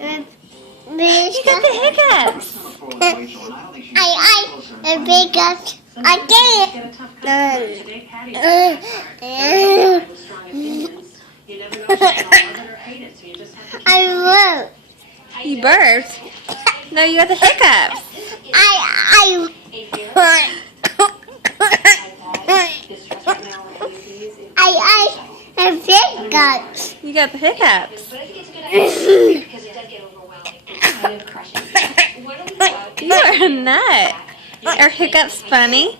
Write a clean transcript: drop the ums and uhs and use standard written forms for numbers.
You got the hiccups. Because I did I wrote. You burped. No, you got the hiccups. I hiccups. You got the hiccups. You are a nut. Are hiccups funny?